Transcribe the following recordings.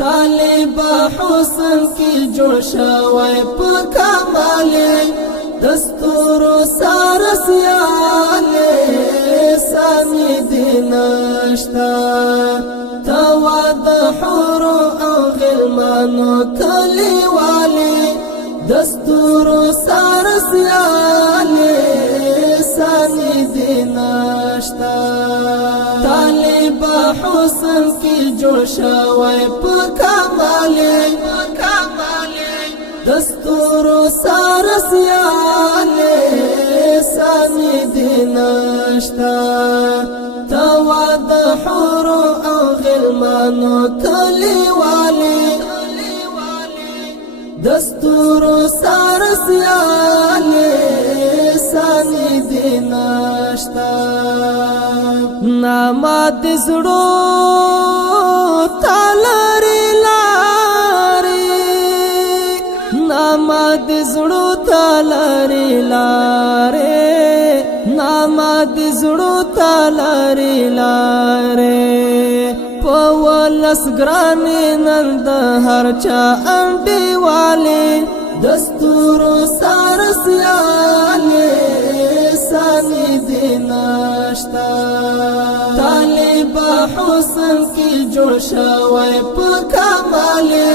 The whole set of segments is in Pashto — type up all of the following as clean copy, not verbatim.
طالب حسن کی جوړ شوی په کمالې دستور سار سیاله سامي دینشتا توا د حور او غلمانو کلیواله دستور سار سیاله سامي دینشتا طالب حسن کی جوړ شوی په کمالې دستور سار سیاله سامي دینشتا توا د حور او غلمانو کلیواله دستور سار سیاله سامي دینشتا نامات زړو تالری لاري نامات زړو تالری لاري نامات زړو تالری لاري پولس ګرانی نند هر چا انډي والي دستور سار سیاله سامي دینشتا طالب حسن کی جوړ شوی په کمالې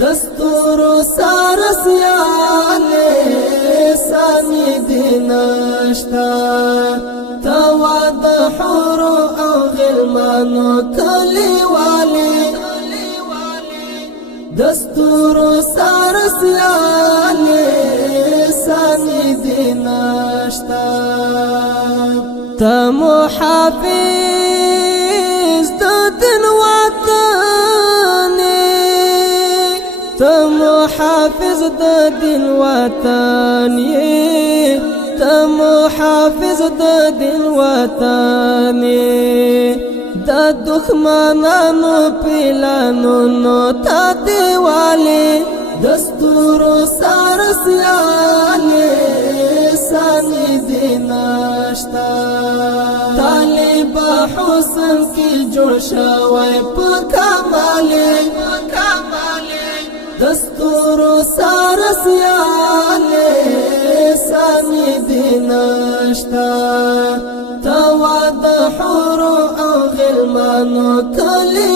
دستور سار سیاله سامي دینشتا توا د حور او غلمانو کلیواله دستور سار سیاله سامي دینشتا تمو حافظ د دین وطن تمو حافظ د دین وطن تمو حافظ د دین وطن د دښمنانو پلانو نو تا دیواله دستور سار سیاله سامي دینشتا طالب حسن کی جوړ شوی په کمالې دستور سار سیاله سامي دینشتا توا د حور او غلمانو کلی